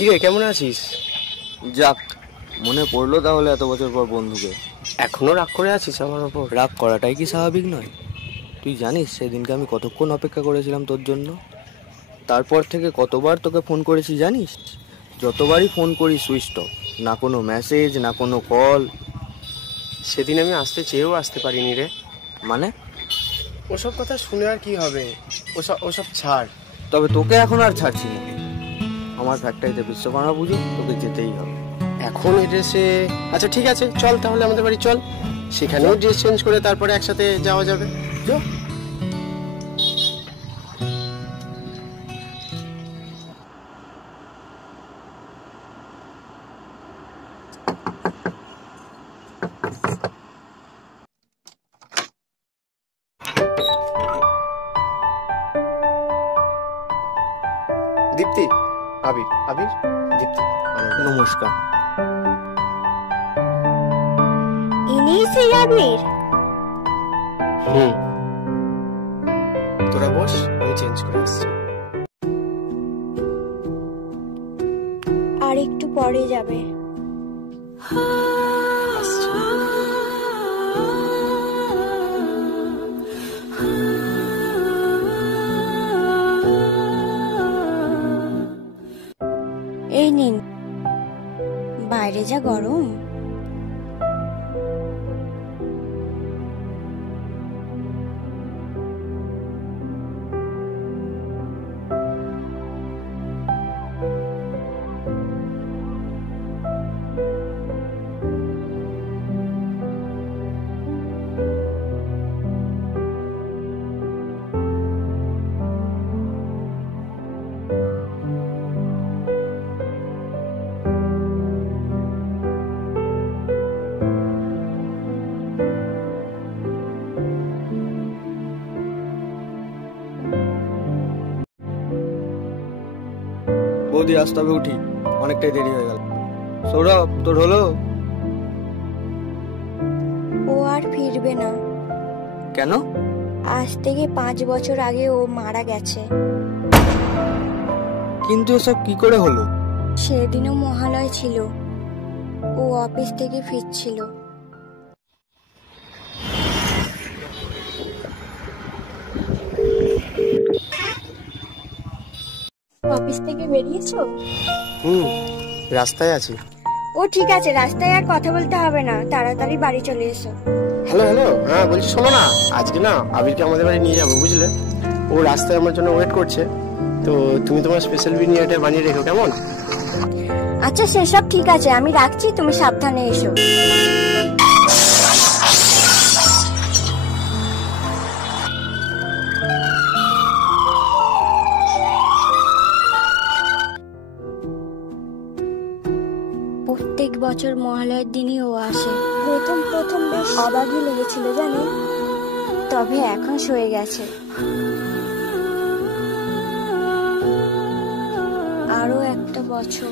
কি রে, কেমন আছিস? যাক, মনে পড়লো তাহলে এত বছর পর বন্ধুকে। এখনো রাগ করে আছিস আমার ওপর? রাগ করাটাই কি স্বাভাবিক নয়? তুই জানিস সেদিনকে আমি কতক্ষণ অপেক্ষা করেছিলাম তোর জন্য। তারপর থেকে কতবার তোকে ফোন করেছি জানিস? যতবারই ফোন করি সুইচ অফ, না কোনো মেসেজ না কোনো কল। সেদিন আমি আসতে চেয়েও আসতে পারিনি রে। মানে? ওসব কথা শুনে আর কি হবে, ওসব ছাড়। তবে তোকে এখন আর ছাড়ছি না। আমার ফ্যাক্টরিতে বিশ্বকর্মা পুজো, তোকে যেতেই হবে। এখন এই ড্রেসে? আচ্ছা ঠিক আছে, চল তাহলে আমাদের বাড়ি চল, সেখানেও ড্রেস চেঞ্জ করে তারপরে একসাথে যাওয়া যাবে। চল। দীপ্তি, আবির, আবির, দীপ্তি। নমস্কার। ইনিই সেই আবির? তোরা বস, আমি চেঞ্জ করে আসছি। আর একটু পরে যাবে। আসছি। এই নিন, বাইরে যা গরম। বৌদি, আসতে হবে, উঠি, অনেকটাই দেরি হয়ে গেল। সৌরভ, তোর হলো? ও আর ফিরবে না। কেন? আজ থেকে 5 বছর আগে ও মারা গেছে। কিন্তু এসব কি করে হলো? সেদিনও মহালয় ছিল, ও অফিস থেকে ফিরছিল। অফিস থেকে বেরিয়েছো? রাস্তায় আছি। ও ঠিক আছে, রাস্তায় আর কথা বলতে হবে না, তাড়াতাড়ি বাড়ি চলে এসো। হ্যালো হ্যালো, হ্যাঁ বলছি, শোনো না, আজকে না আবিরকে আমাদের বাড়ি নিয়ে যাবো, বুঝলে? ও রাস্তায় আমার জন্য ওয়েট করছে, তো তুমি তোমার স্পেশাল বিরিয়ানিটা বানিয়ে রেখো, কেমন? আচ্ছা সেসব ঠিক আছে, আমি রাখছি, তুমি সাবধানে এসো। প্রত্যেক বছর মহালয়ের দিনই ও আসে। প্রথম বেশ অবাকই লেগেছিল জানেন, তবে এখন সয়ে গেছে। আরো একটা বছর।